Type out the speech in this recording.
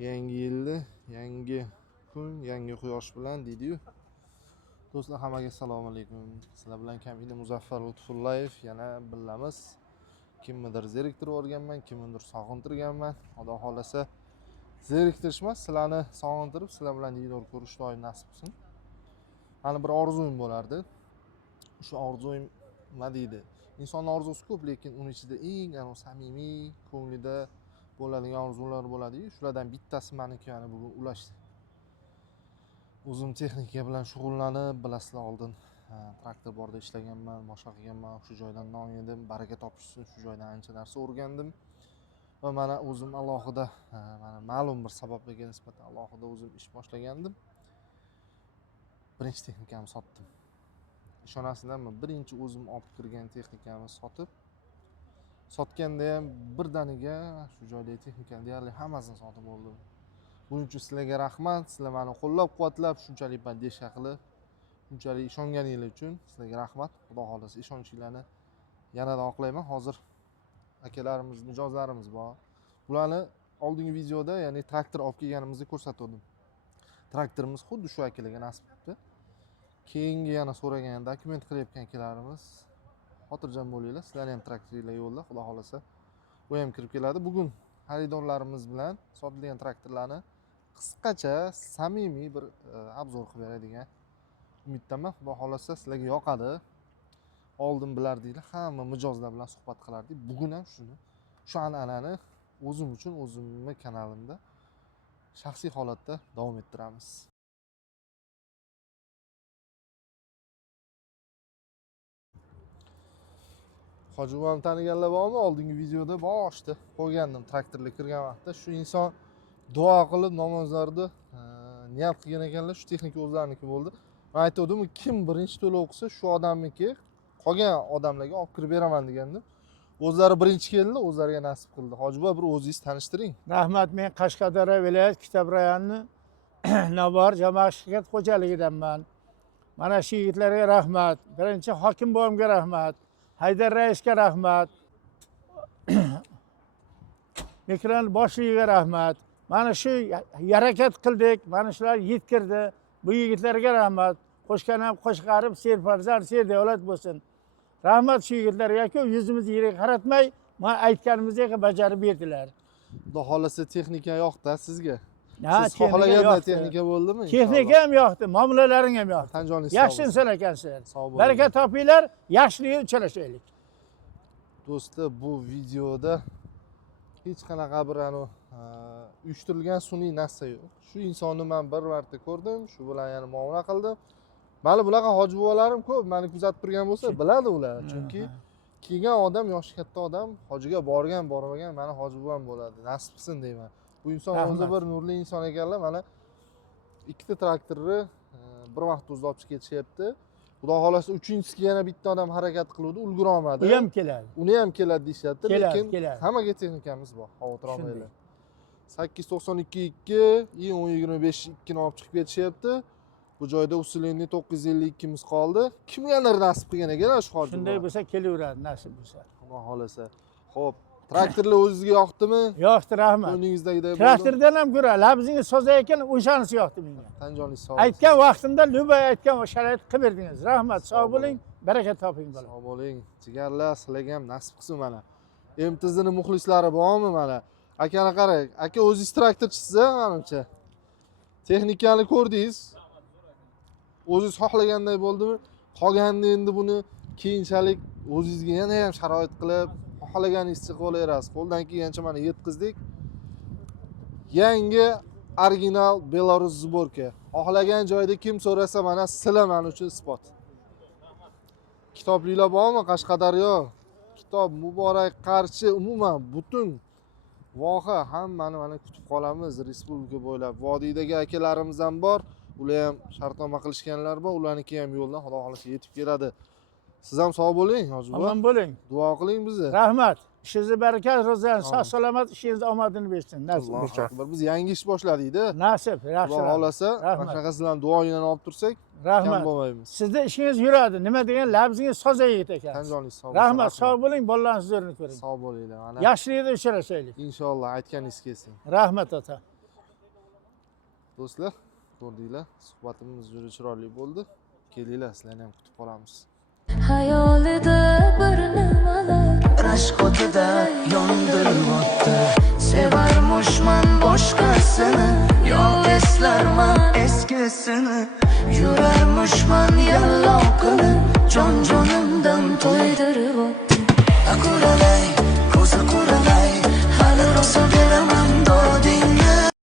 Yangi yilda yangi kun, yangi quyosh bilan deydi-yu. Do'stlar, hammaga assalomu alaykum. Sizlar bilan Kamina Muzaffar Lutfullayev yana birlamiz. Kimnidir zeriktirib o'rganman, kimnidir sog'intirganman. Xudo xolasa zeriktirishmas, sizlarni sog'intirib, sizlar bilan diydor ko'rish doim nasib qilsin. Mani bir orzuim bo'lardi. Shu orzuim nima deydi? Insonning orzusi ko'p, lekin uning ichida eng samimiy, ko'nglida bo'ladigan orzular bo'ladi-yu. Shulardan bittasi meniki bugun ulashdi. O'zim texnika bilan shug'ullanib, bilasizlar, oldin traktor borda ishlaganman, boshqa qilganman. Shu joydan non yedim, baraka topishsin, shu joydan ancha narsa o'rgandim. Va mana o'zim alohida, mana ma'lum bir sabablarga nisbatan alohida o'zim ish boshlagandim. Birinchi texnikamni sotdim. Ishonasizlarmi, birinchi o'zim olib kirgan texnikamni sotganda ham birdaniga shu joydagi texnikani deyarli hammasini sotib oldim. Buning uchun sizlarga rahmat. Sizlar meni qo'llab-quvvatlab, shunchalik podдержка qilib, shunchalik ishonganingiz uchun sizlarga rahmat. Xudo xolasa ishonchinglarni yanada oqlayman. Hozir akalarimiz, mijozlarimiz bor. Bularni oldingi videoda, ya'ni traktor olib kelganimizni ko'rsatdim. Traktorimiz xuddi shu akalarga nasib qildi. Keyingi yana so'ragan dokument qilayotgan akalarimiz, xotirjam bo'linglar, sizlarning ham traktoringlar yo'lda, xudo xolasa u ham kirib keladi. Bugun xaridorlarimiz bilan sotilgan traktorlarni qisqacha, samimiy bir obzor qilib beradigan umiddaman. Xudo xolasa sizlarga yoqadi. Oldin bilardinglar, hamma mijozlar bilan suhbat qilardik. Bugun ham shu an'anani o'zim uchun o'zimning kanalimda shaxsiy holatda davom ettiramiz. Hoji buvamni taniganlar bormi? Oldingi videoda boshda qo'ygandim traktorga kirgan vaqtda. Shu inson duo qilib namozlarda niyat qilgan ekanlar, shu texnika o'zlariniki bo'ldi. Men aytdim, kim birinchi to'lov qilsa shu odamniki, qolgan odamlarga olib kirib beraman degandim. O'zlari birinchi keldilar, o'zlariga nasib qildi. Hoji buva, bir o'zingizni tanishtiring. Rahmat, men Qashqadaryo viloyat Kitob rayoni Navbar jamoat shirkat xo'jaligidanman. Mana shu yigitlarga rahmat. Birinchi hokim buvamga rahmat. Haydar raisga rahmat. Mikron boshligiga rahmat. Mana shu harakat qildik, mana shular yetkirdi. Bu yigitlarga rahmat. Qo'shgan ham qo'shqarib, serfarzand, serdavlat bo'lsin. Rahmat shu yigitlarga-ku, yuzimizni yerga qaratmay, men aytganimizdek bajarib berdilar. Xudo xolasa texnika yoqdi sizga. Siz xohlaganda texnika bo'ldimi? Texnika ham yoqdi, muomalalaring ham yoqdi. Tan joningiz yaxshi inson ekansiz. Sog' bo'ling. Baraka topinglar, yaxshilikni uchrashaylik. Do'stlar, bu videoda hech qanaqa bir uyushtirilgan sun'iy narsa yo'q. Shu insonni men bir marta ko'rdim, shu bilan yana muomala qildim. Mana bunaqa hoji buvalarim ko'p, meni kuzatib turgan bo'lsa, biladi ular. Chunki kelgan odam, yoshi katta odam, hojiga borgan, bormagan, mana hoji buvam bo'ladi. Nasib qilsin deyman. Bu inson o'zi bir nurli inson ekanlar. Mana ikkita traktorni bir vaqtda o'zi olib ketishyapti. Xudo xolasa uchinchisiga yana bitta odam harakat qiluvdi, ulgura olmadi. U ham keladi. Uni ham keladi deyapti, lekin keladi. hammaga texnikamiz bor. Xavotir olmanglar. 892 1025 ni olib chiqib ketishyapti. Bu joyda usulenli 952 miz qoldi. Kimgadir nasib qilgan ekan shu hoji. Shunday bo'lsa kelaveradi, nasib bo'lsa. Xudo xolasa. Xo'p, traktorlar o'zingizga yoqdimi? Yoqdi, rahmat. Ko'nglingizdagidek bo'ldi. Traktordan ham ko'ra, labzingiz soza ekan, o'shanisi yoqdi menga. Tan joningiz sog' Aytgan vaqtimda Lubay aytgan sharoit qilib berdingiz. Rahmat, sog' bo'ling, baraka toping bola. Sog' bo'ling. Jigarlar, sizlarga ham nasib qilsin mana. MTZning muxlislari bormi mana? Akani qarang. Aka o'zingiz traktorchisiz, menimcha. Texnikani ko'rdingiz. O'zingiz xohlaganday bo'ldimi? Qolganda endi buni keyinchalik o'zingizga yana ham sharoit qilib, xohlaganingizcha qilib olaverasiz. Qo'ldan kelgancha mana yetkizdik. Yangi original Belarus zborka. Xohlagan joyda kim so'rasa, mana sizlar men uchun isbot. Kitobliklar bormi? Qashqadaryo, Kitob, Muborak, Qarshi, umuman butun voha hammani mana kutib qolamiz. Respublika bo'ylab vodiydagi akalarimiz ham bor. Ular ham shartnoma qilishganlar bor. Ularniki ham yo'ldan Xudo xolasa yetib keladi. Siz ham sog' bo'ling, hoji buva. Omon bo'ling. Duo qiling bizni. Rahmat. Ishingizni barakat, ro'zani sog' salomat, ishingizni omadini bersin. Nasib bo'lsa. Biz yangi ish boshladik-da. Nasib, yaxshi. Xudo xolasa, mana shunaqa sizlarning duoinglarni olib tursak, rahmat. kam bo'lmaymiz. Sizni ishingiz yuradi. Nima degan, labzingiz soza yigit ekan. Tan joningiz sog' bo'lsin. Rahmat, sog' bo'ling, bolalaringizni zo'rini ko'ring. Sog' bo'linglar. Mana Yaxshilikda uchrashaylik. inshaalloh aytganingiz kelsin. Rahmat ota. do'stlar, ko'rdinglar, suhbatimiz juda chiroyli bo'ldi. Kelinglar, sizlarni ham kutib qolamiz. Hayolida bir nimalar rashk o'tida yondirib o'tdi. Sevarmishman boshqasini, yo eslarman eskisini. Yurarmishman yalloq qilib, jon jonimdan to'ydirib o'tdi. Akulalar